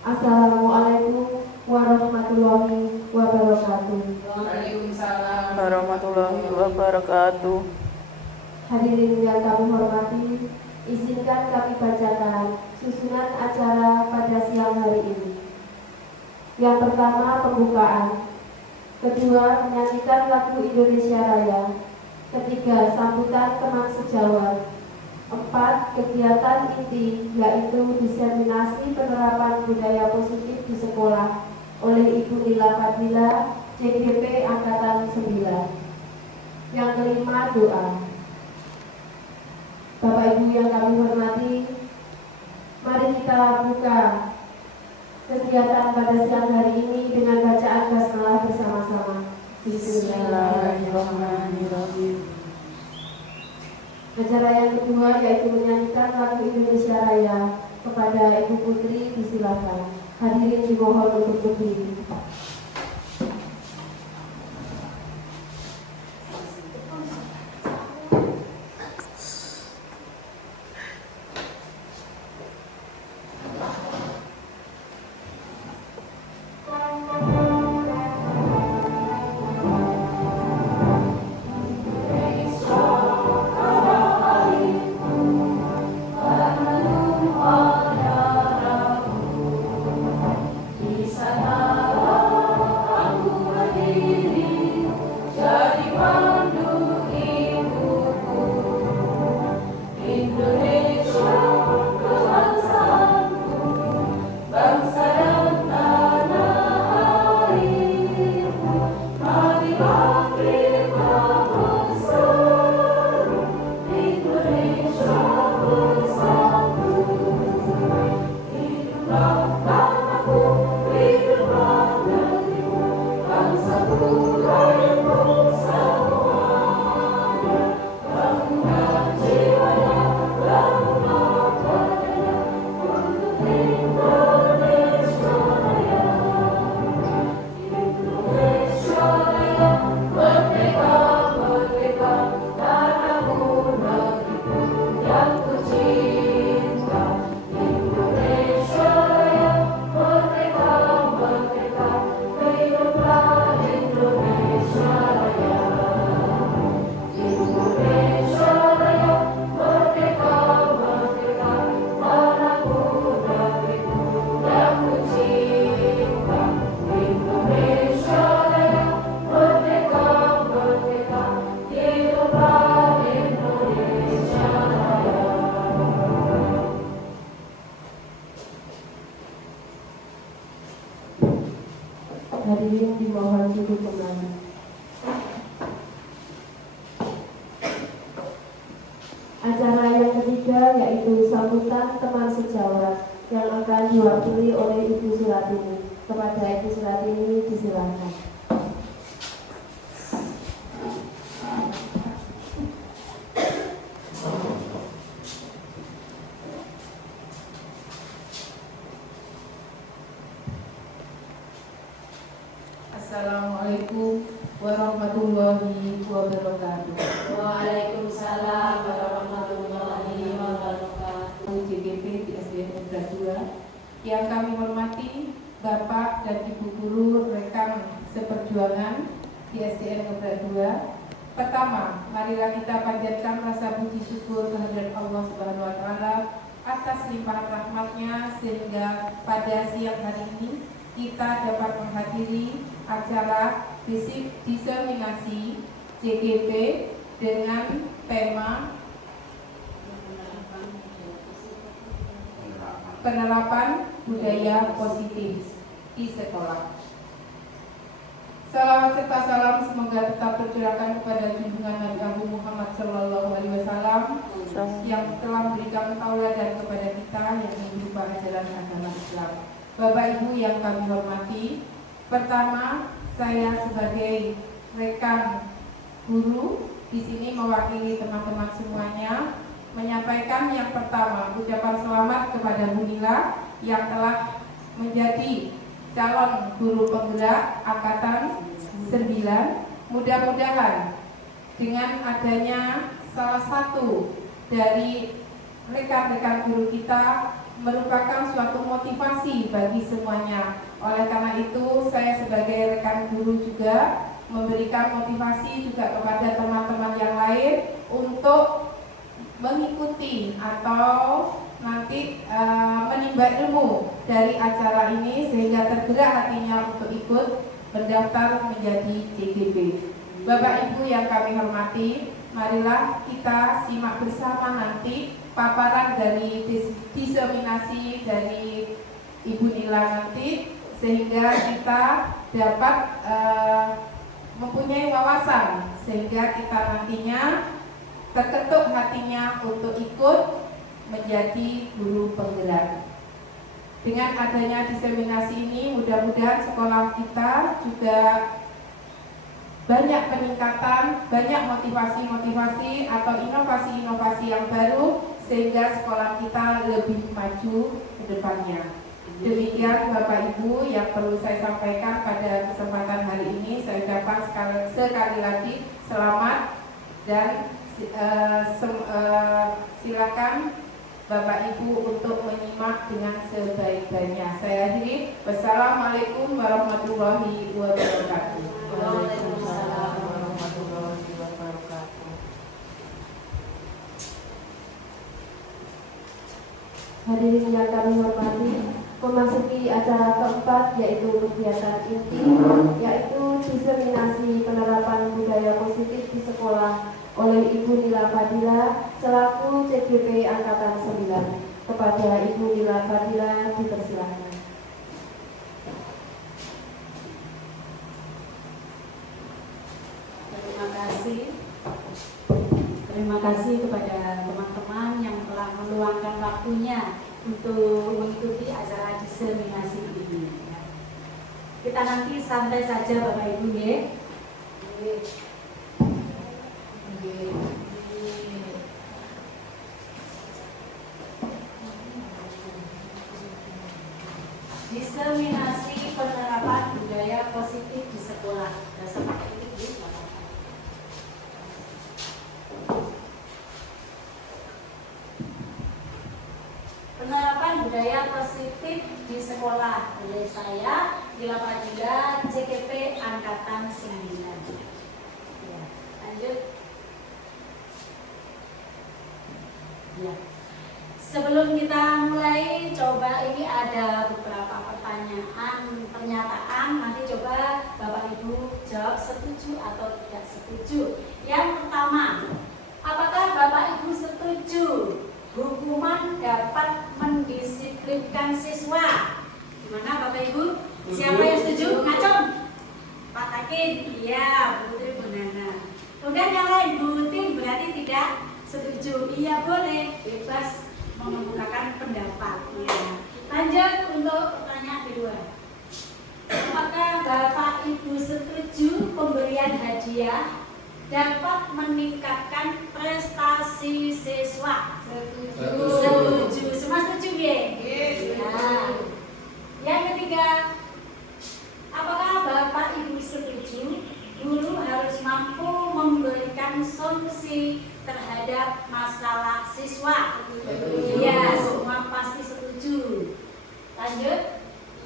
Assalamualaikum warahmatullahi wabarakatuh. Waalaikumsalam warahmatullahi wabarakatuh. Hadirin yang kami hormati, izinkan kami bacakan susunan acara pada siang hari ini. Yang pertama, pembukaan. Kedua, menyanyikan lagu Indonesia Raya. Ketiga, sambutan teman sejawat. 4. Kegiatan inti, yaitu diseminasi penerapan budaya positif di sekolah oleh Ibu Nila Fadila, CGP Angkatan 9. Yang kelima, doa. Bapak Ibu yang kami hormati, mari kita buka kegiatan pada siang hari ini dengan bacaan basmalah bersama-sama. Bismillahirrahmanirrahim. Acara yang kedua yaitu menyanyikan lagu Indonesia Raya. Kepada Ibu Putri disilakan. Hadirin dimohon untuk berdiri. Hadirin dimohon duduk kembali. Acara yang ketiga yaitu sambutan teman sejawat yang akan diwakili oleh Ibu Suratini. Kepada Ibu Suratini disilakan. Assalamualaikum warahmatullahi wabarakatuh. Waalaikumsalam warahmatullahi wabarakatuh. CGP di SDN Negara 2 yang kami hormati Bapak dan Ibu guru rekan seperjuangan di SDN Negara 2. Pertama, marilah kita panjatkan rasa puji syukur kehadirat Allah Subhanahu wa taala atas limpahan rahmatnya sehingga pada siang hari ini kita dapat menghadiri acara diseminasi CGP dengan tema penerapan budaya positif di sekolah. Salawat serta salam semoga tetap tercurahkan kepada junjungan Nabi Agung Muhammad SAW yang telah memberikan tauladan kepada kita yang berupa ajaran agama Islam. Bapak Ibu yang kami hormati, pertama saya sebagai rekan guru di sini mewakili teman-teman semuanya menyampaikan yang pertama ucapan selamat kepada Bu Nila yang telah menjadi calon guru penggerak Angkatan 9. Mudah-mudahan dengan adanya salah satu dari rekan-rekan guru kita merupakan suatu motivasi bagi semuanya. Oleh karena itu, saya sebagai rekan guru juga memberikan motivasi juga kepada teman-teman yang lain untuk mengikuti atau nanti menimba ilmu dari acara ini sehingga tergerak hatinya untuk ikut mendaftar menjadi CGP. Bapak Ibu yang kami hormati, marilah kita simak bersama nanti paparan dari diseminasi dari Ibu Nila nanti sehingga kita dapat mempunyai wawasan sehingga kita nantinya terketuk hatinya untuk ikut menjadi guru penggerak. Dengan adanya diseminasi ini mudah-mudahan sekolah kita juga banyak peningkatan, banyak motivasi-motivasi atau inovasi-inovasi yang baru sehingga sekolah kita lebih maju ke depannya. Demikian Bapak Ibu yang perlu saya sampaikan pada kesempatan hari ini. Saya ucapkan sekali lagi selamat dan silakan Bapak Ibu untuk menyimak dengan sebaik-baiknya. Saya akhiri. Wassalamualaikum warahmatullahi wabarakatuh. Waalaikumsalam warahmatullahi wabarakatuh. Hadirin yang kami hormati, memasuki acara keempat yaitu kegiatan inti, yaitu diseminasi penerapan budaya positif di sekolah oleh Ibu Nila Fadila selaku CGP Angkatan 9. Kepada Ibu Nila Fadila dipersilakan. Terima kasih kepada teman-teman yang telah meluangkan waktunya untuk mengikuti acara diseminasi ini. Kita nanti santai saja Bapak Ibu ya. Diseminasi penerapan budaya positif di sekolah. Penerapan budaya positif di sekolah oleh saya Nila Fadila, CGP Angkatan 9. Ya, lanjut. Ya. Sebelum kita mulai, coba ini ada beberapa pernyataan. Nanti coba Bapak Ibu jawab setuju atau tidak setuju. Yang pertama, apakah Bapak Ibu setuju hukuman dapat mendisiplinkan siswa? Gimana Bapak Ibu? Siapa yang setuju? Ngacung? Pak Takin? Iya, Putri Bunana. Kemudian yang lain, Bu Tin berarti tidak setuju. Iya boleh, bebas mengemukakan pendapat. Ya. Lanjut untuk pertanyaan kedua. Apakah Bapak Ibu setuju pemberian hadiah dapat meningkatkan prestasi siswa? Setuju. Semua setuju ya? Nah. Yang ketiga, apakah Bapak Ibu setuju guru harus mampu memberikan solusi terhadap masalah siswa? Iya, semua pasti setuju. Lanjut.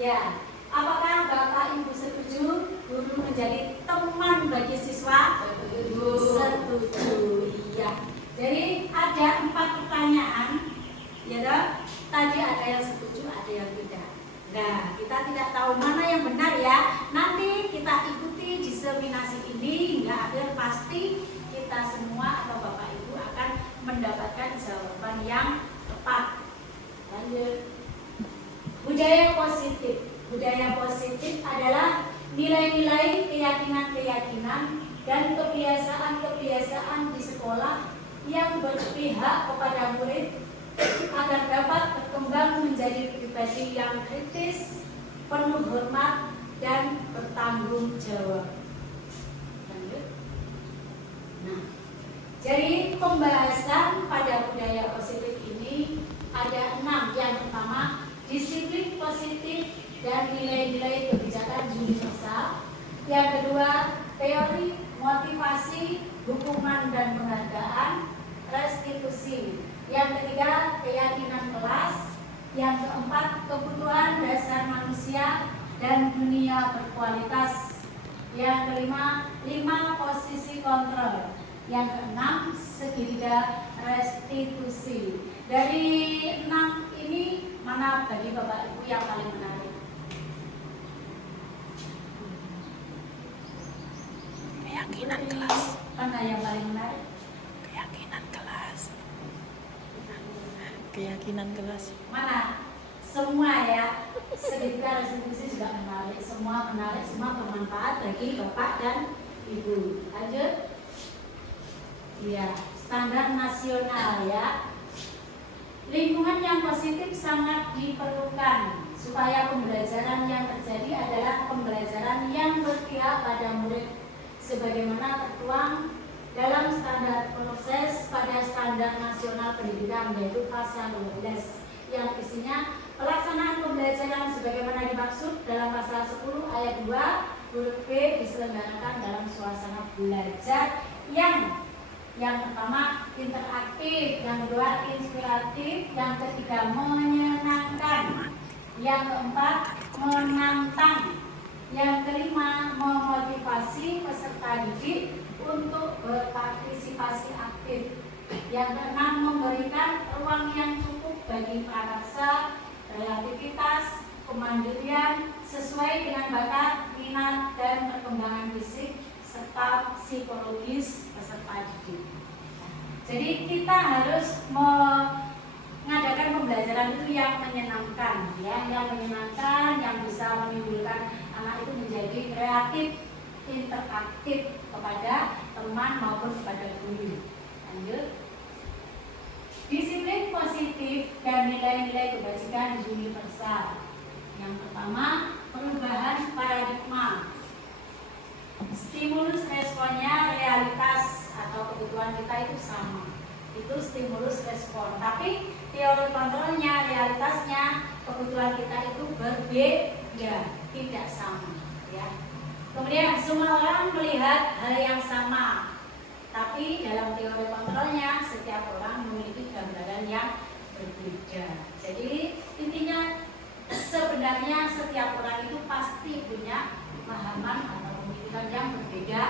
Ya. Apakah Bapak Ibu setuju guru menjadi teman bagi siswa? Setuju. Iya. Jadi ada 4 pertanyaan. Ya toh? Tadi ada yang setuju, ada yang tidak. Nah, kita tidak tahu mana yang benar ya. Nanti kita ikuti diseminasi ini hingga akhir pasti kita semua atau Bapak Ibu akan mendapatkan jawaban yang tepat. Lanjut. Budaya positif. Budaya positif adalah nilai-nilai, keyakinan-keyakinan, dan kebiasaan-kebiasaan di sekolah yang berpihak kepada murid agar dapat berkembang menjadi pribadi yang kritis, penuh hormat, dan bertanggung jawab. Lanjut. Nah, jadi pembahasan pada budaya positif ini ada 6. Yang pertama, disiplin positif dan nilai-nilai kebijakan universal. Yang kedua, teori, motivasi, hukuman dan penghargaan, restitusi. Yang ketiga, keyakinan kelas. Yang keempat, kebutuhan dasar manusia dan dunia berkualitas. Yang kelima, 5 posisi kontrol. Yang keenam, segitiga restitusi. Dari 6 ini, mana bagi Bapak Ibu yang paling menarik? Keyakinan kelas. Mana yang paling menarik? Keyakinan kelas. Keyakinan kelas. Mana? Semua ya. Segitiga restitusi juga menarik. Semua menarik, semua bermanfaat bagi Bapak dan Ibu. Lanjut. Ya, standar nasional ya. Lingkungan yang positif sangat diperlukan supaya pembelajaran yang terjadi adalah pembelajaran yang berpihak pada murid sebagaimana tertuang dalam standar proses pada standar nasional pendidikan yaitu pasal 12 yang isinya pelaksanaan pembelajaran sebagaimana dimaksud dalam pasal 10 ayat 2 huruf B diselenggarakan dalam suasana belajar yang pertama interaktif, yang kedua inspiratif, yang ketiga menyenangkan, yang keempat menantang, yang kelima memotivasi peserta didik untuk berpartisipasi aktif, yang keenam memberikan ruang yang cukup bagi prakarsa, kreativitas, kemandirian sesuai dengan bakat, minat, dan perkembangan fisik serta psikologis peserta didik. Jadi kita harus mengadakan pembelajaran itu yang menyenangkan, ya, yang menyenangkan, yang bisa menimbulkan anak itu menjadi kreatif, interaktif kepada teman maupun kepada guru. Lanjut. Disiplin positif dan nilai-nilai kebajikan universal. Yang pertama, perubahan paradigma. Stimulus responnya realitas atau kebutuhan kita itu sama. Itu stimulus respon. Tapi teori kontrolnya, realitasnya, kebutuhan kita itu berbeda, tidak sama. Ya. Kemudian semua orang melihat hal yang sama. Tapi dalam teori kontrolnya setiap orang memiliki gambaran yang berbeda. Jadi intinya sebenarnya setiap orang itu pasti punya pemahaman atau pemikiran yang berbeda.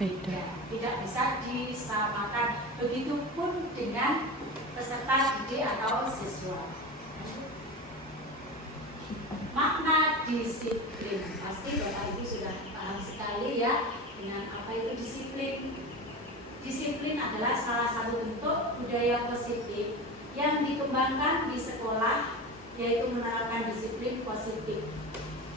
Tidak bisa disamakan. Begitupun dengan peserta didik atau siswa. Makna disiplin pasti Bapak Ibu sudah paham sekali ya dengan apa itu disiplin. Disiplin adalah salah satu bentuk budaya positif yang dikembangkan di sekolah, yaitu menerapkan disiplin positif.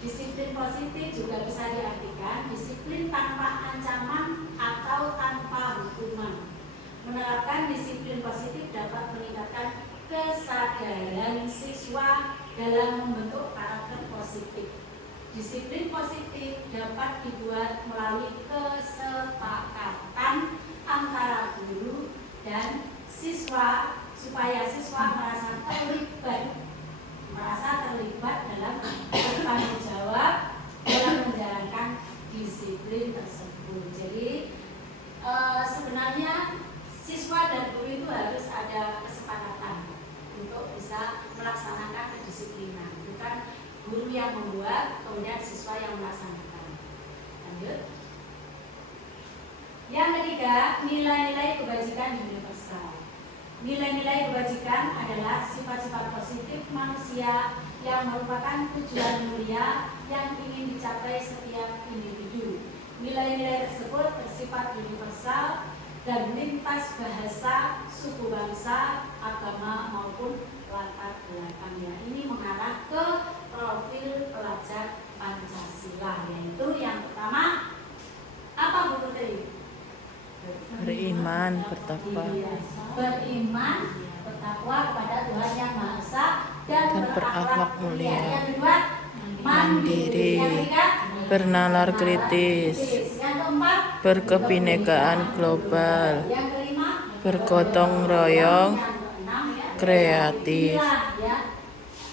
Disiplin positif juga bisa diartikan disiplin tanpa ancaman atau tanpa hukuman. Menerapkan disiplin positif dapat meningkatkan kesadaran siswa dalam membentuk karakter positif. Disiplin positif dapat dibuat melalui kesepakatan antara guru dan siswa supaya siswa merasa terlibat dalam bertanggung jawab dalam menjalankan disiplin tersebut. Jadi sebenarnya siswa dan guru itu harus ada kesepakatan untuk bisa melaksanakan kedisiplinan, bukan guru yang membuat kemudian siswa yang melaksanakan. Lanjut. Yang ketiga, nilai-nilai kebajikan universal. Nilai-nilai kebajikan adalah sifat-sifat positif manusia yang merupakan tujuan mulia yang ingin dicapai setiap individu. Nilai-nilai tersebut bersifat universal dan lintas bahasa, suku bangsa, agama maupun latar belakangnya. Ini mengarah ke profil pelajar Pancasila, yaitu yang pertama apa Bu Putri? Beriman, bertakwa. Beriman, bertakwa kepada Tuhan Yang Maha Esa dan berakhlak mulia. Yang kedua, mandiri. Yang ketiga, bernalar kritis, yang keempat, berkebinekaan global, yang kelima, bergotong royong, yang keenam ya, kreatif. inilah ya,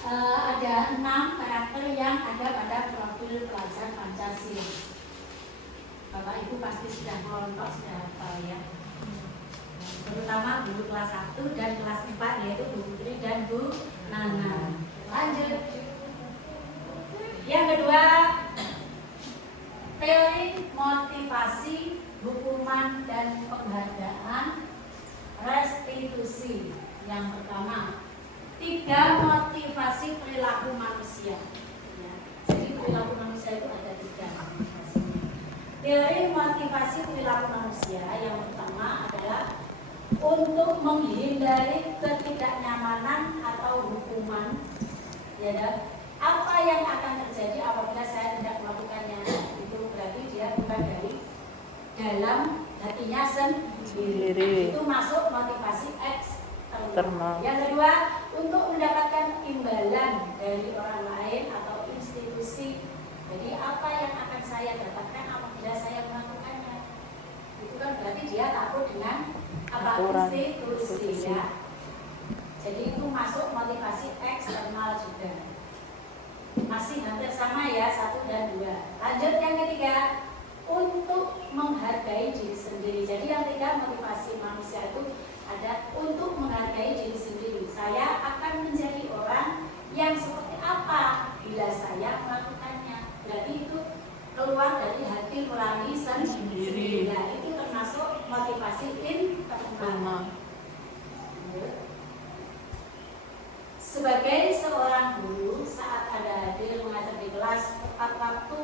ada 6 karakter yang ada pada profil pelajar Pancasila. Bapak Ibu pasti sudah melontok, sudah hafal ya. Terutama guru kelas 1 dan kelas 4 yaitu Bu Putri dan Bu Nana. Lanjut. Yang kedua, teori motivasi, hukuman dan penghargaan, restitusi. Yang pertama, 3 motivasi perilaku manusia. Ya. Jadi perilaku manusia itu ada 3 motivasinya. Teori motivasi perilaku manusia yang pertama adalah untuk menghindari ketidaknyamanan atau hukuman. Ya, dan apa yang akan terjadi apabila saya tidak melakukannya? Itu berarti dia bukan dari dalam hatinya sendiri. Itu masuk motivasi eksternal. Yang kedua, untuk mendapatkan imbalan dari orang lain atau institusi. Jadi apa yang akan saya dapatkan apabila saya melakukannya? Itu kan berarti dia takut dengan institusi, ya. Jadi itu masuk motivasi eksternal juga. Masih hampir sama ya, 1 dan 2. Lanjut yang ketiga, untuk menghargai diri sendiri. Jadi yang 3 motivasi manusia itu ada untuk menghargai diri sendiri. Saya akan menjadi orang yang seperti apa bila saya melakukannya. Berarti itu keluar dari hati nurani sendiri. Nah, itu termasuk motivasi internal. Sebagai seorang guru, saat Anda hadir mengajar di kelas, tepat waktu,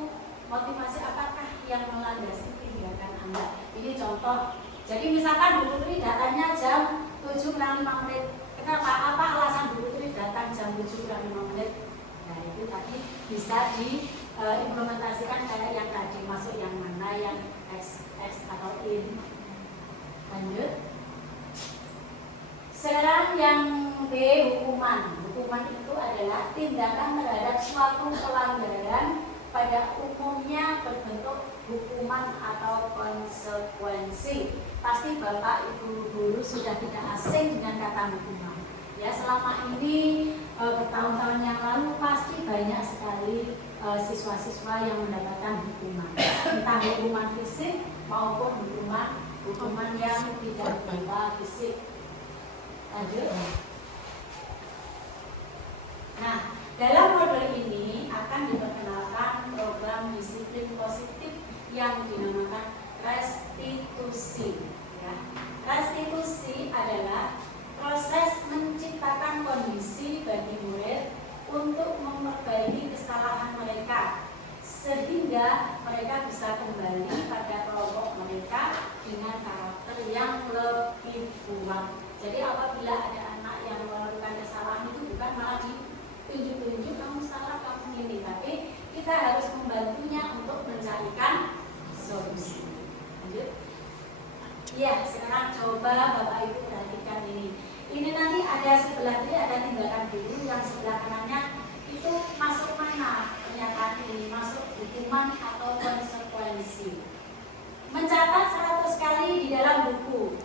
motivasi apakah yang melandasi tindakan Anda? Ini contoh. Jadi misalkan Bu Putri datangnya jam 7:05. Kenapa? Apa alasan Bu Putri datang jam 7:05? Nah, itu tadi bisa diimplementasikan kayak yang tadi, masuk yang mana, yang X atau in. Lanjut. Sekarang yang B, hukuman. Hukuman itu adalah tindakan terhadap suatu pelanggaran pada umumnya berbentuk hukuman atau konsekuensi. Pasti Bapak Ibu guru sudah tidak asing dengan kata hukuman. Ya, selama ini bertahun-tahun yang lalu pasti banyak sekali siswa-siswa yang mendapatkan hukuman, entah hukuman fisik maupun hukuman yang tidak berupa fisik. Lanjut. Nah, dalam modul ini akan diperkenalkan program disiplin positif yang dinamakan restitusi. Ya. Restitusi adalah proses menciptakan kondisi bagi murid untuk memperbaiki kesalahan mereka sehingga mereka bisa kembali pada kelompok mereka dengan karakter yang lebih kuat. Jadi apabila ada anak yang melakukan kesalahan itu bukan malah ditunjuk-tunjuk kamu salah, kamu ini, tapi kita harus membantunya untuk mencarikan solusi. Lanjut. Ya, sekarang coba Bapak Ibu perhatikan ini. Ini nanti ada sebelah kiri ada tindakan guru, yang sebelah kanannya itu masuk mana pernyataan ini, masuk hukuman atau konsekuensi. Mencatat 100 kali di dalam buku.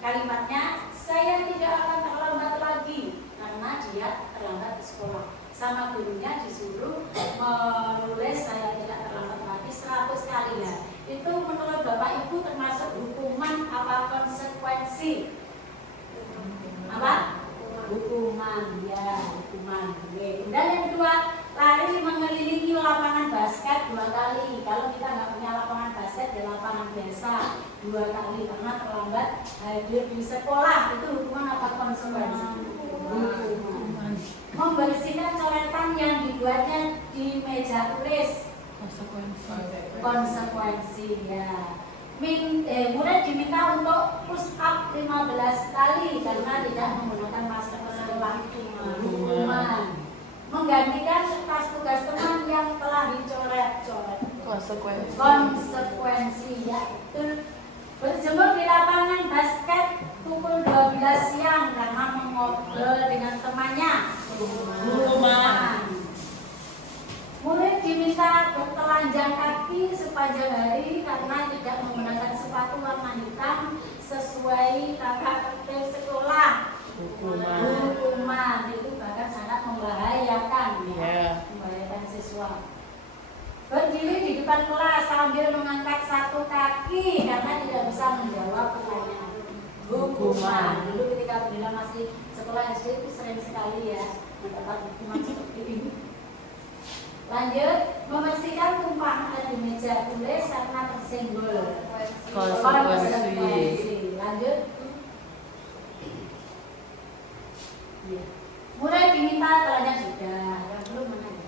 Kalimatnya, saya tidak akan terlambat lagi karena dia terlambat di sekolah. Sama gurunya disuruh menulis saya tidak terlambat lagi 100 kali ya. Itu menurut Bapak Ibu termasuk hukuman apa konsekuensi? Apa? Hukuman, ya, hukuman. Oke. Dan yang kedua, lari mengelilingi lapangan basket 2 kali. Kalau kita nggak punya lapangan basket di lapangan biasa 2 kali karena terlambat hadir di sekolah, itu hukuman apa konsekuensi? Hukuman. Membersihkan coretan yang dibuatnya di meja tulis. Konsekuensi, ya. Murid diminta untuk push up 15 kali karena tidak menggunakan masker setelah hukuman. Menggantikan kertas tugas teman yang telah dicoret-coret. Konsekuensi, yaitu berjemur di lapangan basket pukul 12 siang karena mengobrol dengan temannya. Hukuman. Murid diminta bertelanjang kaki sepanjang hari karena tidak menggunakan sepatu warna hitam sesuai tata tertib sekolah. Hukuman itu bahkan sangat membahayakan, ya. Membahayakan siswa. Berdiri di depan kelas sambil mengangkat 1 kaki karena tidak bisa menjawab pertanyaan. Hukuman. Dulu ketika ketika Bella masih sekolah SD itu sering sekali ya mendapat hukuman seperti ini. Lanjut, membersihkan tumpahan di meja tulis karena tersenggol. Konsekuensi. Lanjut. Ya. Mulai diminta telanjang sudah, yang belum mana ya?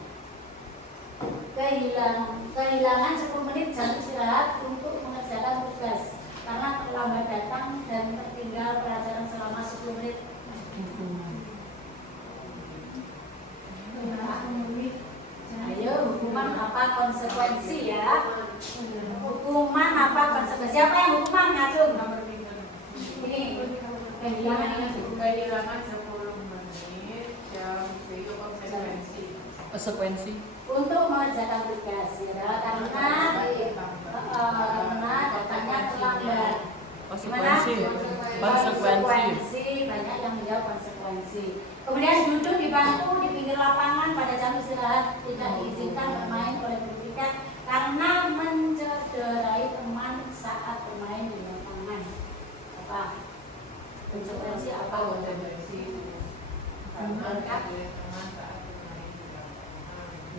Kehilangan 10 menit jam istirahat untuk mengerjakan tugas karena terlambat datang dan tertinggal pelajaran selama 10 menit. Ayo, hukuman apa konsekuensi ya? Hukuman apa konsekuensi? Siapa yang hukuman ngacung? Ini kehilangan ini. Kehilangan 10 menit jam itu konsekuensi. Untuk mengerjakan tugas ya, karena datangnya terlambat. Konsekuensi banyak yang menjawab konsekuensi. Kemudian duduk di bangku di pinggir lapangan pada jam istirahat, tidak diizinkan bermain oleh guru karena mencederai teman saat bermain di lapangan. Apa konsekuensi apa?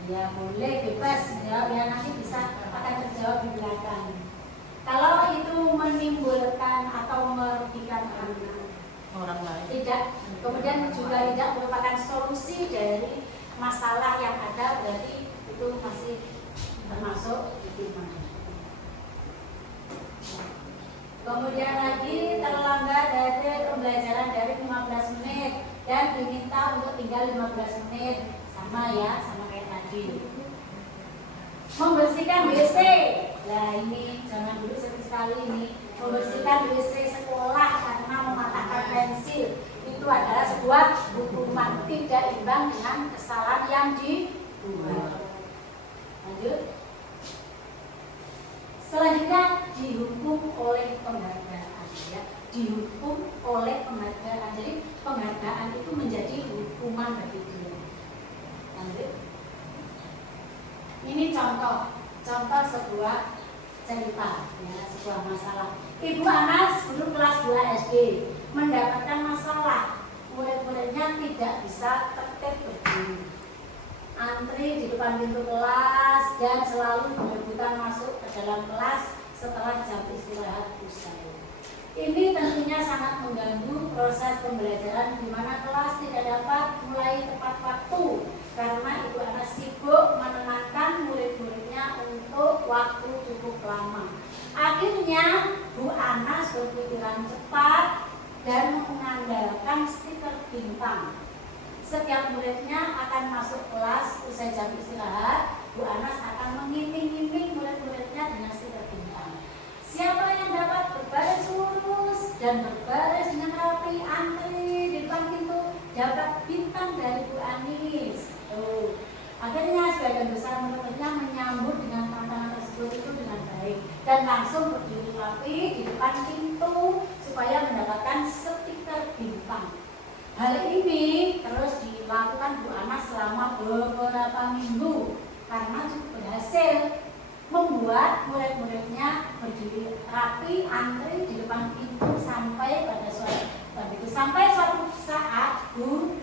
Ya boleh bebas ya, biar nanti bisa akan terjawab di belakang. Kalau itu menimbulkan atau merugikan orang lain, tidak, kemudian juga tidak merupakan solusi dari masalah yang ada, berarti itu masih termasuk hukuman. Kemudian lagi terlambat dari pembelajaran dari 15 menit dan diminta untuk tinggal 15 menit, sama ya, sama kayak tadi. Membersihkan WC. Nah ini jangan dulu sekali ini. Membersihkan WC sekolah karena mematahkan pensil itu adalah sebuah hukuman tidak imbang dengan kesalahan yang dibuat. Lanjut. Selanjutnya dihukum oleh penghargaan ya. Dihukum oleh penghargaan. Jadi penghargaan itu menjadi hukuman bagi dia. Lanjut. Ini contoh sebuah cerita ya, sebuah masalah. Ibu Anas guru kelas 2 SD mendapatkan masalah, murid-muridnya tidak bisa tertib berdiri, antri di depan pintu kelas dan selalu berebutan masuk ke dalam kelas setelah jam istirahat usai. Ini tentunya sangat mengganggu proses pembelajaran di mana kelas tidak dapat mulai tepat waktu karena Ibu Anas sibuk menenangkan murid-muridnya untuk waktu cukup lama. Akhirnya Bu Anas berpikiran cepat dan mengandalkan stiker bintang. Setiap muridnya akan masuk kelas usai jam istirahat, Bu Anas akan mengiming-iming murid-muridnya dengan stiker bintang. Siapa yang dapat berbaris lurus dan berbaris dengan rapi antri di depan pintu dapat bintang dari Bu Anis. Akhirnya sebagian besar murid-muridnya menyambut dengan tantangan tersebut itu dengan baik dan langsung berdiri rapi di depan pintu supaya mendapatkan stiker bintang. Hal ini terus dilakukan Bu Anas selama beberapa minggu karena cukup berhasil membuat murid-muridnya berdiri rapi antri di depan pintu sampai suatu saat Bu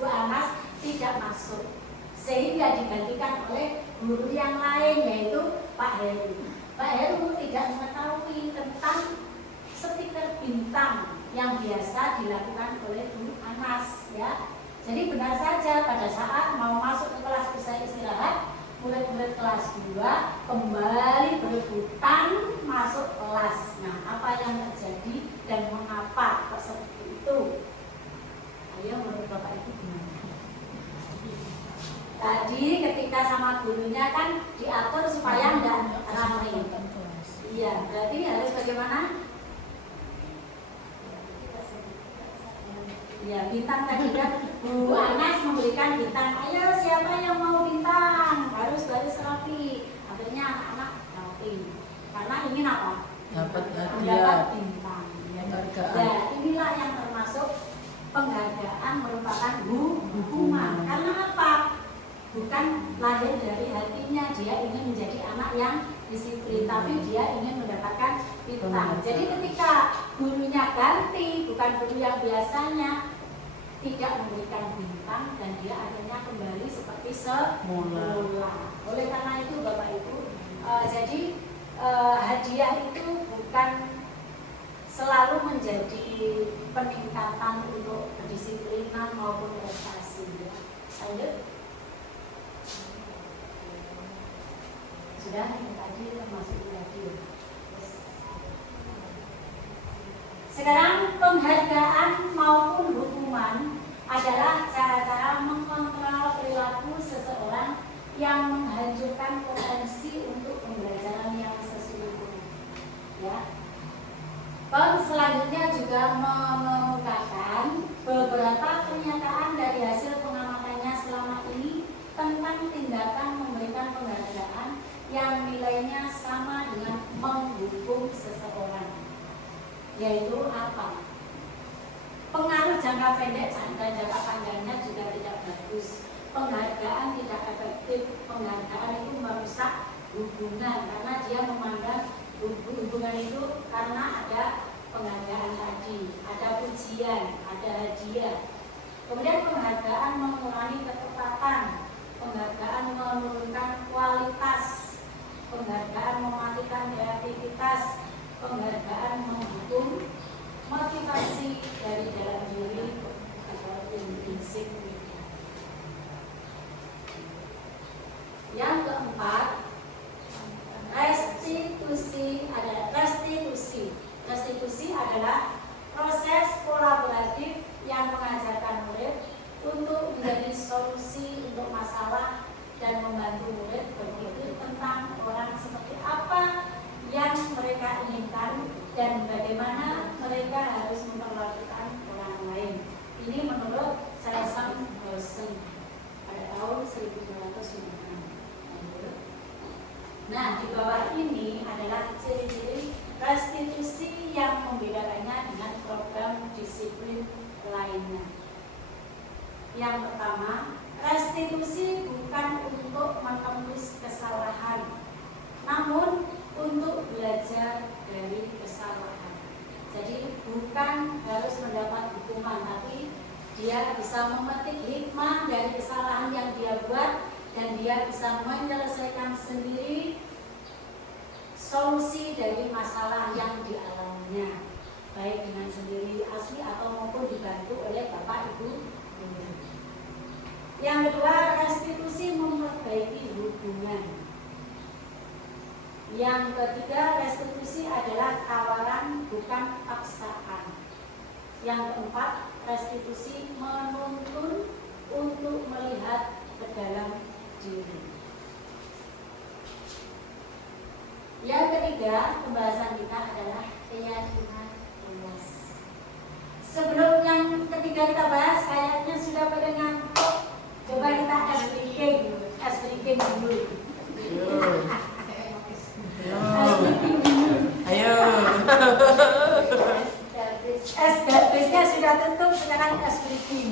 Anas tidak masuk sehingga digantikan oleh guru yang lain yaitu Pak Heru. Pak Heru tidak mengetahui tentang stiker bintang yang biasa dilakukan oleh Bu Anas ya. Jadi benar saja pada saat mau masuk ke kelas usai istirahat, murid-murid kelas 2 kembali berebutan masuk kelas. Nah, apa yang terjadi dan mengapa kok seperti itu? Ayo menurut Bapak Ibu gimana? Tadi ketika sama gurunya kan diatur supaya enggak ramai. Iya, berarti harus bagaimana? Ya, bintang tadi kan Bu Anas memberikan bintang. Ayo siapa yang mau bintang? Harus baris rapi. Akhirnya anak-anak rapi. Karena ingin apa? dapat Mendapat hadiah, bintang. penghargaan. Ya, inilah yang termasuk penghargaan merupakan hukuman. Karena apa? Bukan lahir dari hatinya dia ingin menjadi anak yang disiplin, tapi dia ingin mendapatkan mendapatkan bintang. Jadi ketika gurunya ganti, bukan guru yang biasanya, tidak memberikan bintang dan dia akhirnya kembali seperti semula. Oleh karena itu Bapak Ibu, jadi hadiah itu bukan selalu menjadi peningkatan untuk kedisiplinan maupun prestasi. Ya. Lanjut. Sudah ini tadi termasuk radio. Sekarang penghargaan maupun hukuman adalah cara-cara mengontrol perilaku seseorang yang menghancurkan potensi untuk pembelajaran yang sesungguhnya. Ya. Selanjutnya juga mengemukakan beberapa pernyataan dari hasil pengamatannya selama ini tentang tindakan memberikan penghargaan yang nilainya sama dengan menghukum seseorang. Yaitu apa? Pengaruh jangka pendek dan jangka panjangnya juga tidak bagus. Penghargaan tidak efektif. Penghargaan itu merusak hubungan karena dia memandang hubungan itu karena ada penghargaan tadi, ada pujian, ada hadiah. Kemudian penghargaan mengurangi ketepatan, penghargaan menurunkan kualitas, penghargaan mematikan kreativitas, penghargaan menghukum motivasi dari dalam diri atau intrinsik. Yang keempat, restitusi adalah proses kolaboratif yang mengajarkan murid untuk menjadi solusi untuk masalah dan membantu murid berpikir tentang orang seperti apa yang mereka inginkan dan bagaimana mereka harus memperlakukan orang lain. Ini menurut Charles Wilson pada tahun 1996. Nah, di bawah ini adalah ciri-ciri restitusi yang membedakannya dengan program disiplin lainnya. Yang pertama, restitusi bukan untuk menembus kesalahan, namun untuk belajar dari kesalahan. Jadi bukan harus mendapat hukuman, tapi dia bisa memetik hikmah dari kesalahan yang dia buat dan dia bisa menyelesaikan sendiri solusi dari masalah yang dialaminya, baik dengan sendiri asli atau maupun dibantu oleh Bapak Ibu. Yang kedua, restitusi memperbaiki hubungan. Yang ketiga, restitusi adalah tawaran bukan paksaan. Yang keempat, restitusi menuntun untuk melihat ke dalam diri. Yang ketiga, pembahasan kita adalah keyakinan luas. Sebelum yang ketiga kita bahas, kayaknya sudah pada ngantuk. Coba kita es breaking dulu. Ayo. Es garbisnya sudah tutup, sekarang es breaking.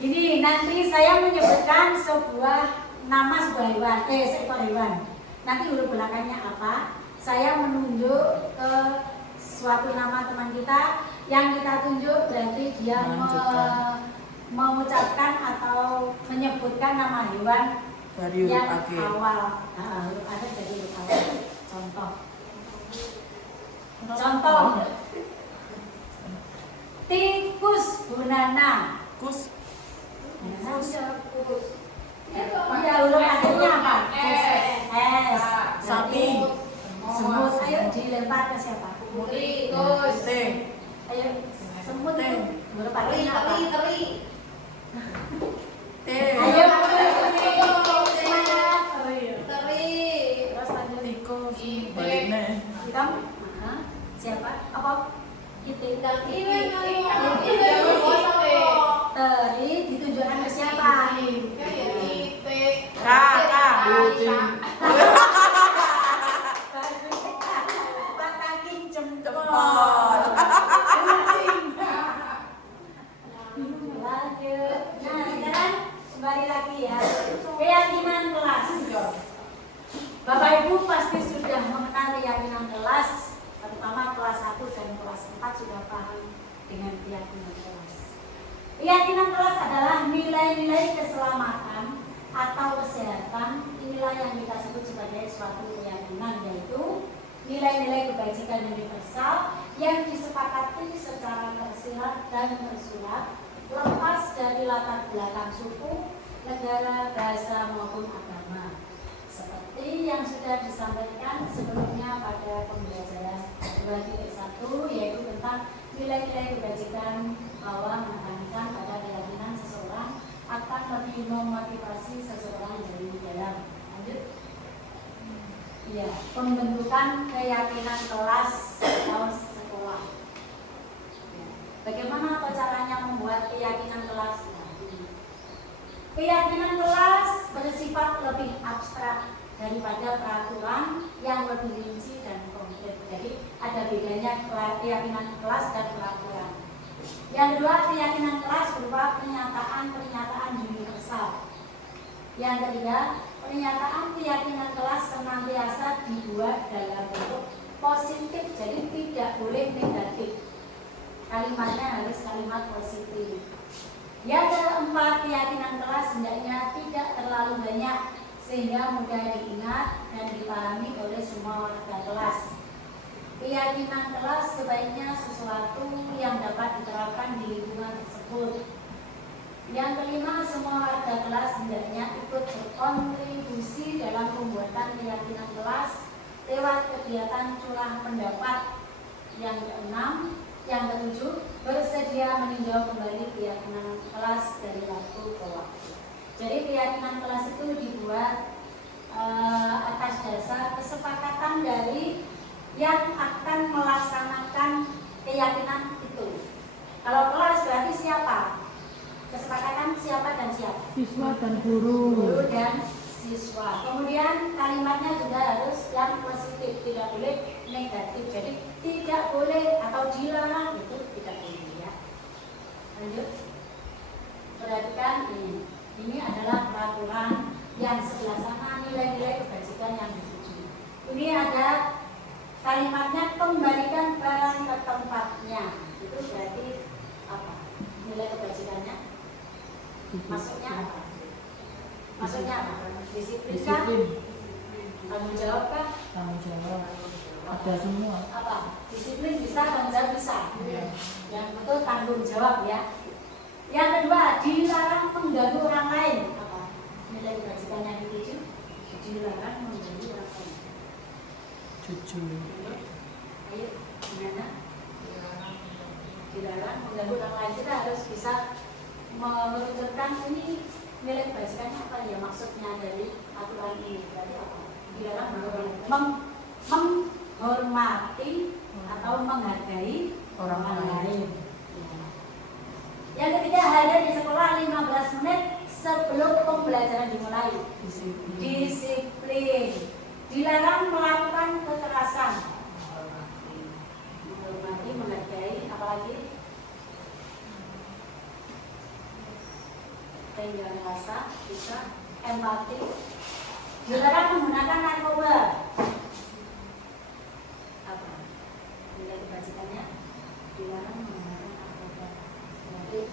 Ini nanti saya menyebutkan sebuah nama sebuah hewan, seekor hewan. Nanti huruf belakangnya apa? Saya menunjuk ke suatu nama teman kita, yang kita tunjuk berarti dia mengucapkan atau menyebutkan nama hewan dari huruf yang akhir. awal. Huruf akhir jadi huruf awal. Contoh. Tikus bunana. Kus. Ya, huruf akhirnya apa? S. Sapi. Semut. Ayo dilempar ke siapa? T. Ayo semut itu huruf akhirnya apa? T. Ayo semangat. Terus lanjut. Tikus. Baliknya. Kamu? Siapa? Apa? Itu. Teri ditunjukkan ke siapa? Kakak. Kucing. Bagus sekali. Patakin jempol. Jempol. Lanjut. Nah, sekarang kembali lagi ya. Keyakinan kelas. Bapak Ibu pasti sudah sepaham dengan keyakinan kelas. Keyakinan kelas adalah nilai-nilai keselamatan atau kesehatan. Inilah yang kita sebut sebagai suatu keyakinan, yaitu nilai-nilai kebajikan universal yang disepakati secara tersirat dan tersurat, lepas dari latar belakang suku, negara, bahasa maupun agama. Seperti yang sudah disampaikan sebelumnya pada pembelajaran 2.1, yaitu tentang nilai-nilai kebajikan bahwa menekankan pada keyakinan seseorang akan lebih memotivasi seseorang dari dalam. Lanjut. Ya, pembentukan keyakinan kelas atau sekolah. Ya. Bagaimana caranya membuat keyakinan kelas? Keyakinan kelas bersifat lebih abstrak daripada peraturan yang lebih rinci dan konkret. Jadi ada bedanya keyakinan kelas dan peraturan. Yang kedua, keyakinan kelas berupa pernyataan-pernyataan universal. Yang ketiga, pernyataan keyakinan kelas senantiasa dibuat dalam bentuk positif, jadi tidak boleh negatif. Kalimatnya harus kalimat positif. Yang keempat, keyakinan kelas hendaknya tidak terlalu banyak sehingga mudah diingat dan dipahami oleh semua warga kelas. Keyakinan kelas sebaiknya sesuatu yang dapat diterapkan di lingkungan tersebut. Yang kelima, semua warga kelas hendaknya ikut berkontribusi dalam pembuatan keyakinan kelas lewat kegiatan curah pendapat. Yang keenam, yang ketujuh, bersedia meninjau kembali keyakinan kelas dari waktu ke waktu. Jadi keyakinan kelas itu dibuat atas dasar kesepakatan dari yang akan melaksanakan keyakinan itu. Kalau kelas berarti siapa? Kesepakatan siapa dan siapa? Siswa dan guru. Guru dan siswa. Kemudian kalimatnya juga harus yang positif, tidak boleh negatif. Jadi tidak boleh atau dilarang itu tidak boleh ya. Lanjut. Perhatikan ini. Ini adalah peraturan yang sebelah sana, nilai-nilai kebajikan yang dituju. Ini ada kalimatnya, kembalikan barang ke tempatnya. Itu berarti apa? Nilai kebajikannya? Maksudnya apa? Maksudnya apa? Disiplin kah? Tanggung jawab kah? Tanggung jawab. Ada semua. Apa? Disiplin bisa, tanggung jawab bisa. Yang betul tanggung jawab ya. Yang kedua, dilarang mengganggu orang lain. Apa? Nilai kebajikan yang dituju? Dilarang mengganggu orang lain. Jujur. Ayo, gimana? Dilarang mengganggu orang lain. Kita harus bisa meluncurkan ini nilai kebajikannya apa ya, maksudnya dari aturan ini. Berarti apa? Dilarang menghormati atau menghargai orang lain. Yang ketiga, hadir di sekolah 15 menit sebelum pembelajaran dimulai. Disiplin. Dilarang melakukan kekerasan. Menghormati, menghargai, apalagi tenggang rasa, bisa empati. Dilarang menggunakan narkoba. Apa? Nilai kebajikannya dilarang menggunakan narkoba. Jadi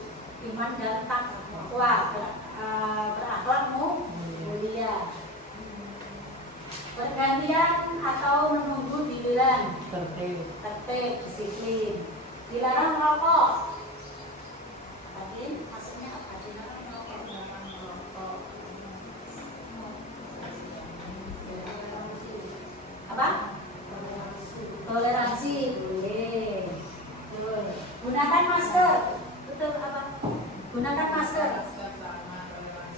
iman dan takwa, berakhlakmu mulia. Pergantian atau menunggu giliran. Tertib, disiplin. Dilarang merokok. Tadi maksudnya apa? Dilarang merokok. Apa? Toleransi boleh. Gunakan masker. Betul apa? Gunakan masker.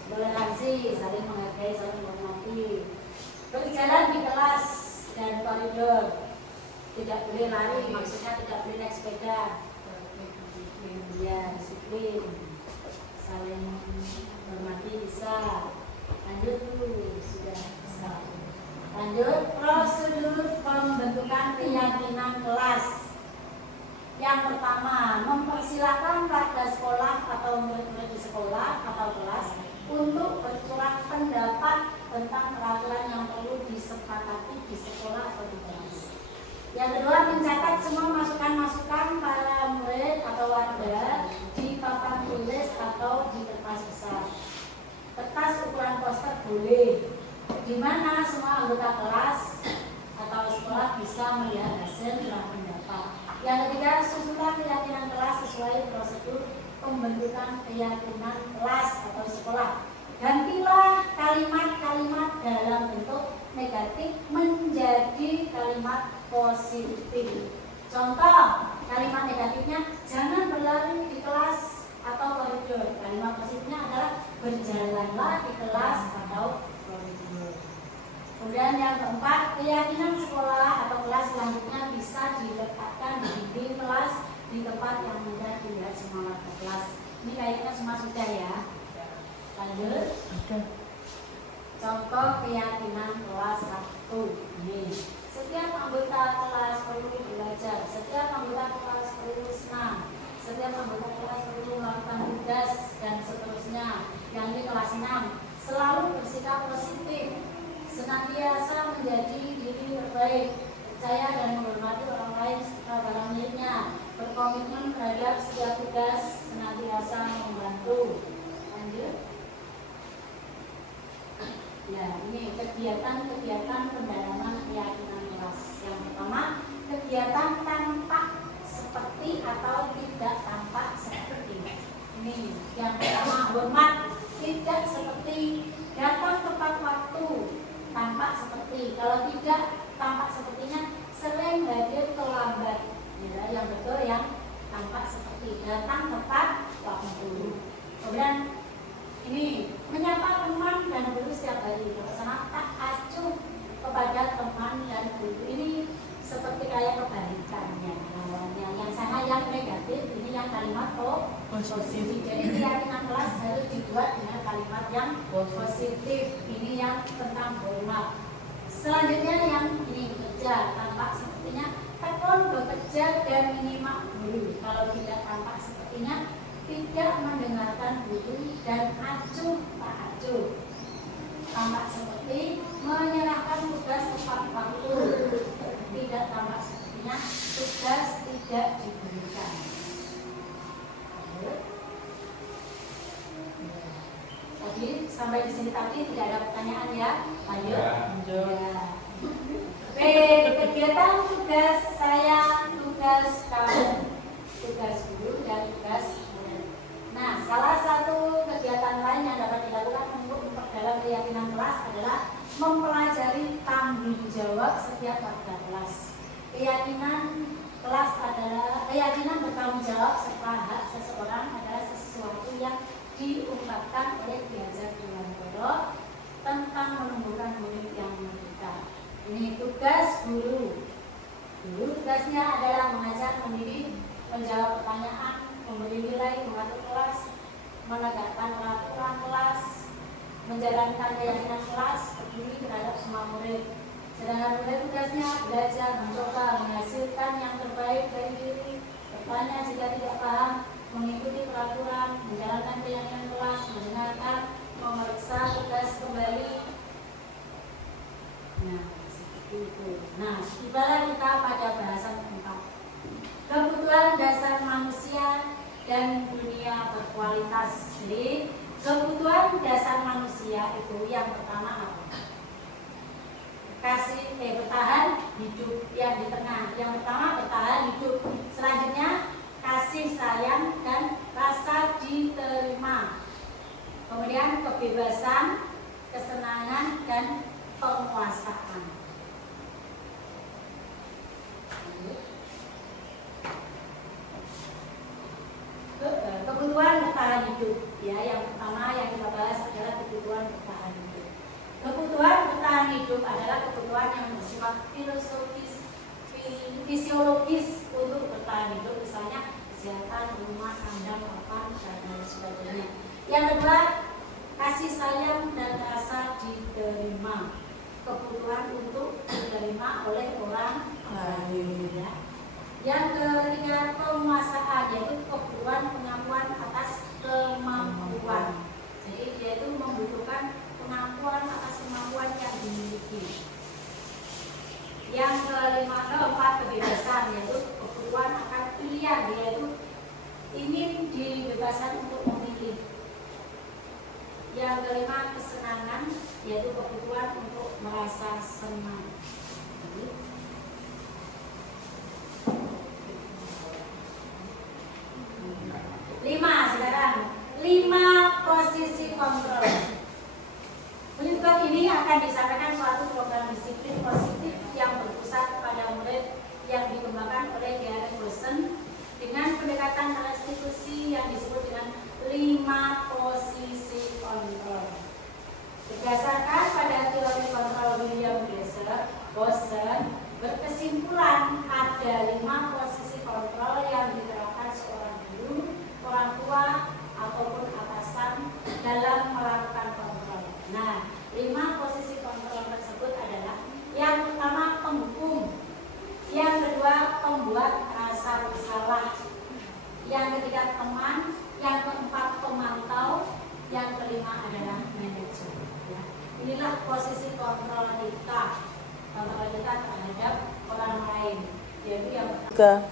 Toleransi, saling menghargai, saling menghormati. Berjalan di kelas dan koridor. Tidak boleh lari, maksudnya tidak boleh naik sepeda. Ya, disiplin. Saling menghormati bisa. Lanjut dulu, sudah bisa. Lanjut, prosedur pembentukan keyakinan kelas. Yang pertama, mempersilakan warga sekolah atau murid-murid di sekolah atau kelas untuk bercurah pendapat tentang peraturan yang perlu disepakati di sekolah atau di kelas. Yang kedua, mencatat semua masukan-masukan para murid atau warga di papan tulis atau di kertas besar. Kertas ukuran poster boleh, di mana semua anggota kelas atau sekolah bisa melihat hasil gerak pendapat. Yang ketiga, susunan keyakinan kelas sesuai prosedur pembentukan keyakinan kelas atau sekolah. Gantilah kalimat-kalimat dalam bentuk negatif menjadi kalimat positif. Contoh kalimat negatifnya, jangan berlari di kelas atau koridor. Kalimat positifnya adalah berjalanlah di kelas atau koridor. Kemudian yang keempat, keyakinan sekolah atau kelas selanjutnya bisa diletakkan di dinding kelas di tempat yang mudah dilihat semua warga kelas. Ini kayaknya semua sudah ya. Lanjut. Contoh keyakinan kelas 1 ini. Setiap anggota kelas perlu belajar, setiap anggota kelas perlu senang, setiap anggota kelas perlu melakukan tugas dan seterusnya. Yang ini kelas 6, selalu bersikap positif, senantiasa menjadi diri terbaik, percaya dan menghormati orang lain serta barang miliknya, berkomitmen terhadap setiap tugas, senantiasa membantu. Lanjut. Ya, ini kegiatan-kegiatan pendalaman keyakinan kelas. Yang pertama, kegiatan tampak seperti atau tidak tampak seperti. Ini yang pertama, hormat, tidak seperti, datang tepat waktu, tampak seperti. Kalau tidak tampak sepertinya, sering hadir terlambat. Ya, yang betul yang tampak seperti, datang tepat waktu. Kemudian ini menyapa teman dan guru setiap hari, bersama tak acuh kepada teman dan guru. Ini seperti kayak kebalikannya, yang sana yang negatif, ini yang kalimat positif. Jadi keyakinan kelas harus dibuat dengan kalimat yang positif. Ini yang tentang hormat. Selanjutnya yang ini bekerja, tampak sepertinya tekun bekerja dan menyimak guru. Kalau tidak tampak sepertinya, tidak mendengarkan guru dan acuh tak acuh. Tampak seperti menyerahkan tugas tepat waktu. Tidak tampak sepertinya tugas tidak diberikan. Tadi sampai di sini tadi tidak ada pertanyaan ya? Lanjut. Ya. Kegiatan tugas saya, tugas kamu, tugas guru dan tugas. Nah, salah satu kegiatan lain yang dapat dilakukan untuk memperdalam keyakinan kelas adalah mempelajari tanggung jawab setiap warga kelas. Keyakinan kelas adalah keyakinan bertanggung jawab serta hak seseorang adalah sesuatu yang diungkapkan oleh Ki Hajar Dewantara tentang menumbuhkan murid yang merdeka. Ini tugas guru. Guru tugasnya adalah mengajar, mendidik, menjawab pertanyaan, memberi nilai, mengatur kelas, menegakkan peraturan kelas, menjalankan keyakinan kelas, peduli terhadap semua murid. Sedangkan murid tugasnya belajar, mencoba, menghasilkan yang terbaik dari diri, bertanya jika tidak paham, mengikuti peraturan, menjalankan keyakinan kelas, mendengarkan, memeriksa tugas kembali. Nah, seperti itu. Nah, tibalah kita pada bahasan keempat. Kebutuhan dasar manusia dan dunia berkualitas. Jadi, kebutuhan dasar manusia itu yang pertama apa? Bertahan hidup, yang di tengah. Yang pertama bertahan hidup. Selanjutnya kasih sayang dan rasa diterima. Kemudian kebebasan, kesenangan dan penguasaan. Kebutuhan bertahan hidup, ya, yang pertama yang kita bahas adalah kebutuhan bertahan hidup. Kebutuhan bertahan hidup adalah kebutuhan yang bersifat fisiologis untuk bertahan hidup, misalnya kesehatan, rumah, sandang, papan, dan lain sebagainya. Yang kedua, kasih sayang dan rasa diterima, kebutuhan untuk diterima oleh orang lain. Ya. Yang ketiga, penguasaan, yaitu kebutuhan pengakuan atas kemampuan. Jadi dia itu membutuhkan pengakuan atas kemampuan yang dimiliki. Yang keempat, ingin dibebaskan untuk memilih. Yang kelima, kesenangan, yaitu kebutuhan untuk merasa senang. Sekarang 5 posisi kontrol. Berikut ini akan disampaikan suatu program disiplin positif yang berpusat pada murid yang dikembangkan oleh Gary Bosen dengan pendekatan restitusi yang disebut dengan 5 posisi kontrol. Berdasarkan pada teori kontrol William Bosen berkesimpulan ada 5 posisi kontrol yang diterapkan seorang guru, orang tua, ataupun atasan dalam melakukan kontrol. Nah, 5 posisi kontrol tersebut adalah yang pertama penghukum, yang kedua pembuat rasa bersalah, yang ketiga teman, yang keempat pemantau, yang kelima adalah manajer. Ya. Inilah posisi kontrol kita terhadap orang lain, yaitu yang pertama.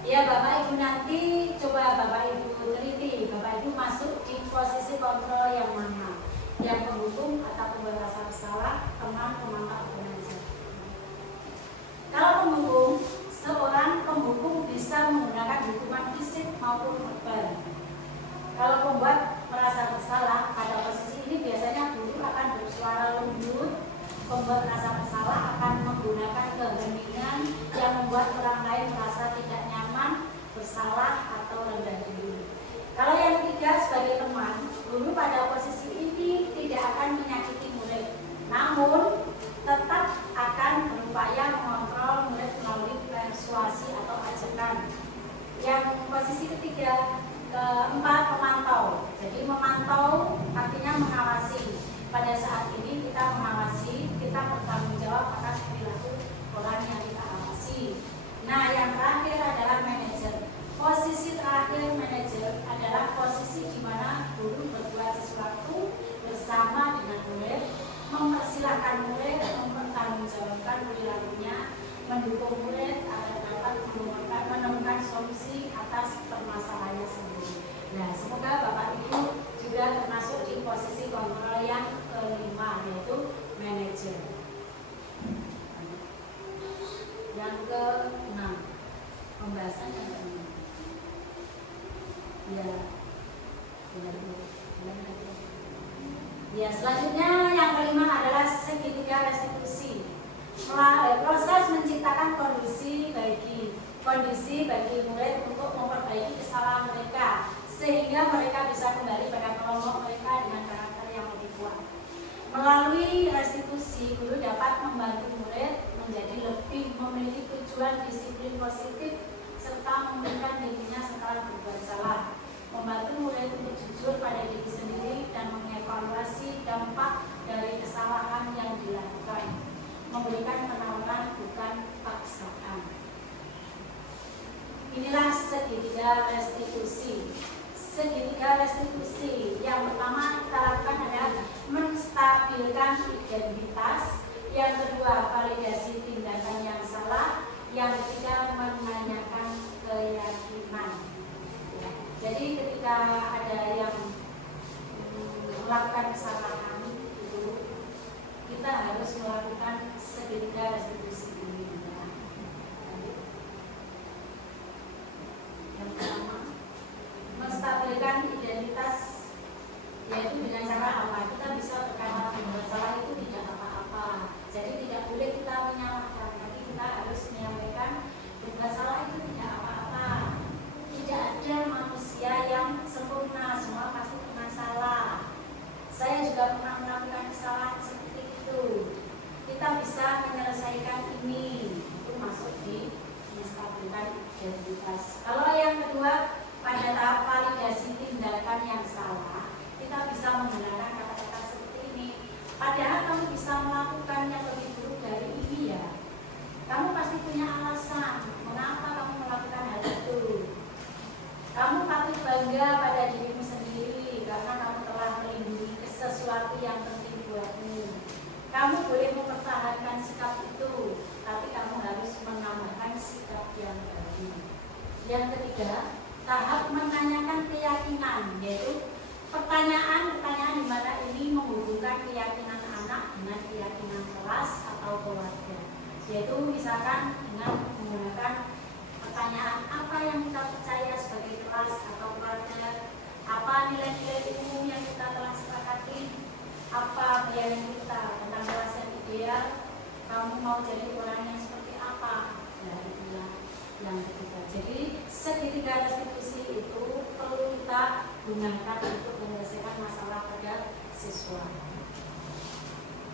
Ya Bapak Ibu, nanti coba Bapak Ibu teliti, Bapak Ibu masuk di posisi kontrol yang mana, yang penghukum atau pembuat rasa bersalah, teman, pemantau, atau manajer. Kalau penghukum, seorang penghukum bisa menggunakan hukuman fisik maupun verbal. Kalau pembuat merasa bersalah, pada posisi ini biasanya guru akan bersuara lembut. Pembuat rasa bersalah akan menggunakan keheningan yang membuat orang lain merasa tidak nyaman, bersalah, atau rendah diri. Kalau yang ketiga sebagai teman, guru pada posisi ini tidak akan menyakiti murid, namun tetap akan berupaya mengontrol murid melalui persuasi atau ajakan. Yang posisi ketiga, keempat, memantau. Jadi memantau artinya mengawasi. Pada saat ini kita mengawasi, kita bertanggung jawab atas perilaku orang yang kita awasi. Nah, yang terakhir adalah manajer. Posisi terakhir manajer adalah posisi di mana guru berbuat sesuatu bersama dengan murid, mempersilahkan murid mempertanggungjawabkan perilakunya, mendukung murid agar dapat menemukan solusi atas permasalahannya sendiri. Nah, semoga Bapak Ibu juga termasuk di posisi kontrol yang kelima, yaitu manajer. Yang ke-6, pembahasan yang ke-6. Ya, selanjutnya yang kelima adalah segitiga restitusi. Proses menciptakan kondisi bagi murid untuk memperbaiki kesalahan mereka, sehingga mereka bisa kembali pada kelompok mereka dengan karakter yang lebih kuat. Melalui restitusi, guru dapat membantu murid menjadi lebih memiliki tujuan disiplin positif serta memberikan dirinya setelah berbuat salah. Membantu murid untuk jujur pada diri sendiri dan mengevaluasi dampak dari kesalahan yang dilakukan. Memberikan penawaran bukan paksaan. Inilah segitiga restitusi. Segitiga restitusi yang pertama kita lakukan adalah menstabilkan identitas, yang kedua validasi tindakan yang salah, yang ketiga menanyakan keyakinan. Ya. Jadi ketika ada yang melakukan kesalahan itu, kita harus melakukan segitiga restitusi ini. Yang pertama, menstabilkan identitas, yaitu dengan cara apa? Kita bisa berkata membuat salah itu tidak apa-apa. Jadi tidak boleh kita menyalahkan, tapi kita harus menyampaikan berbuat salah itu tidak apa-apa. Tidak ada manusia yang sempurna, semua pasti pernah salah. Saya juga pernah melakukan kesalahan seperti itu. Kita bisa menyelesaikan ini, itu masuk di menstabilkan identitas. Kalau yang kedua, pada tahap validasi tindakan yang salah, kita bisa menggunakan kata-kata seperti ini. Padahal kamu bisa melakukan yang lebih buruk dari ini ya. Kamu pasti punya alasan mengapa kamu melakukan hal itu. Kamu patut bangga pada dirimu sendiri karena kamu telah melindungi sesuatu yang penting buatmu. Kamu boleh mempertahankan sikap itu, tapi kamu harus menambahkan sikap yang baru. Yang ketiga, tahap menanyakan keyakinan, yaitu pertanyaan di mana ini menghubungkan keyakinan anak dengan keyakinan kelas atau keluarga. Yaitu misalkan dengan menggunakan pertanyaan apa yang kita percaya sebagai kelas atau keluarga, apa nilai-nilai umum yang kita telah sepakati, apa bayangan kita tentang kelas yang ideal, kamu mau jadi orang yang seperti apa. Nah, itulah yang ketiga. Jadi segitiga restitusi itu perlu kita gunakan untuk menyelesaikan masalah pada siswa.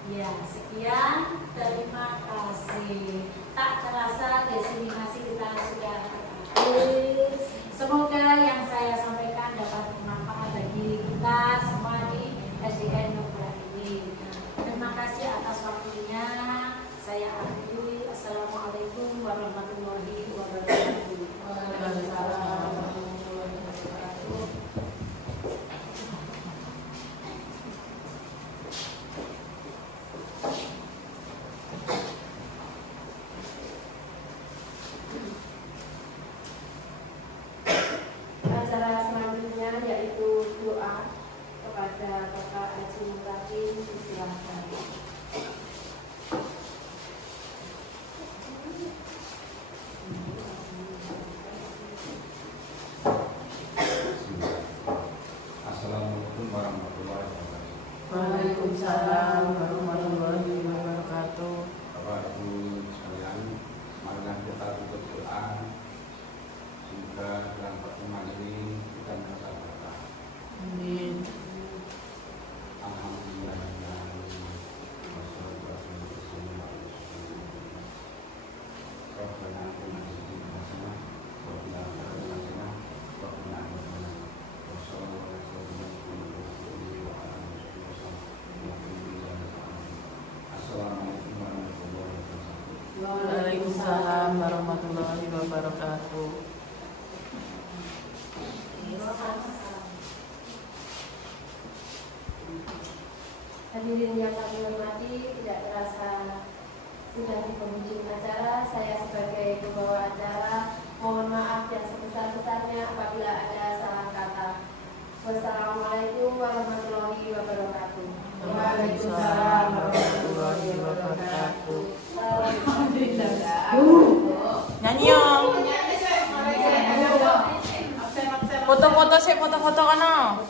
Ya, sekian. Terima kasih. Tak terasa diseminasi kita sudah habis. Semoga yang saya sampaikan dapat bermanfaat bagi kita semua di SDN Nukra ini. Terima kasih atas waktunya. Saya akhiri. Assalamualaikum warahmatullahi wabarakatuh. Waalaikumsalam warahmatullahi wabarakatuh. Acara selanjutnya yaitu doa kepada Bapak Haji Mutakin, disilahkan. Assalamualaikum warahmatullahi wabarakatuh. Waalaikumsalam warahmatullahi wabarakatuh. Bapak Ibu sekalian, marilah kita tutup doa semoga dalam pertemuan ini kita merasa berkah. Amin. Alhamdulillah. Waalaikumsalam warahmatullahi wabarakatuh. Hadirin yang kami hormati, tidak terasa sudah di penghujung acara. Saya sebagai pembawa acara mohon maaf yang sebesar-besarnya apabila ada salah kata. Wassalamualaikum warahmatullahi wabarakatuh. Waalaikumsalam warahmatullahi wabarakatuh. Nyanyi yuk. Foto-foto sih, foto-foto kana.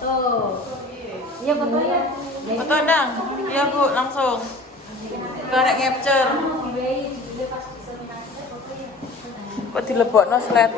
Iya betul ya. Foto dong. Iya Bu, langsung. Karek capture. Kok dilebokno slide